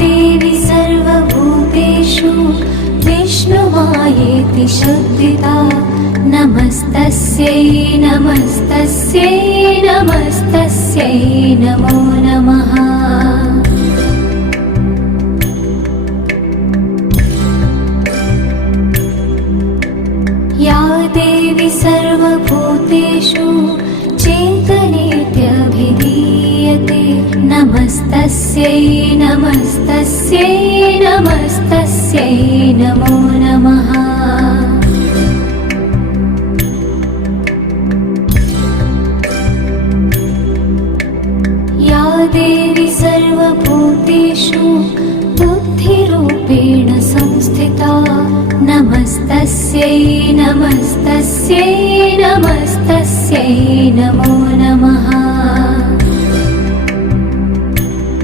देवी सर्वभूतेषु विष्णुमायेति शुद्धिता नमस्तस्यै नमस्तस्यै नमस्तस्यै नमो नमः। या देवी सर्वभूतेषु चेतनेत्यभिधीयते नमस्तस्यै नमस्तस्यै नमस्तस्यै नमो नमः। या देवी सर्वभूतेषु बुद्धिरूपेण संस्थिता नमस्तस्यै नमस्तस्यै नमस्तस्यै नमो नमः।